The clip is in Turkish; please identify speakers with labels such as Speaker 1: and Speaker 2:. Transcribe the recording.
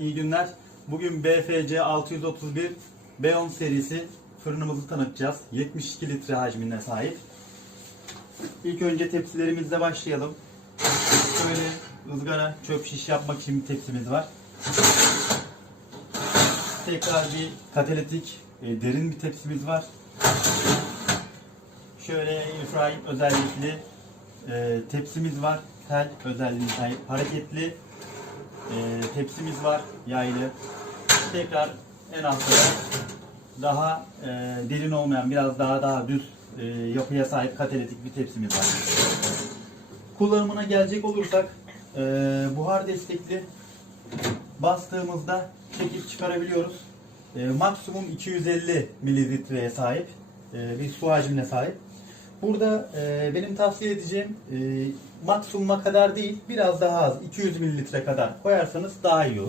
Speaker 1: İyi günler. Bugün BFC 631 B10 serisi fırınımızı tanıtacağız. 72 litre hacmine sahip. İlk önce tepsilerimizle başlayalım. Şöyle ızgara çöp şiş yapmak için bir tepsimiz var. Tekrar bir katalitik e, derin bir tepsimiz var. Şöyle İbrahim özellikli e, tepsimiz var. Tel özelliği sahip hareketli e, tepsimiz var yaylı. Tekrar en altta da daha e, derin olmayan biraz daha daha düz e, yapıya sahip katalitik bir tepsimiz var. Kullanımına gelecek olursak e, buhar destekli bastığımızda çekip çıkarabiliyoruz. E, maksimum 250 mililitreye sahip e, bir su hacmine sahip. Burada e, benim tavsiye edeceğim e, maksimuma kadar değil biraz daha az 200 mililitre kadar koyarsanız daha iyi olur.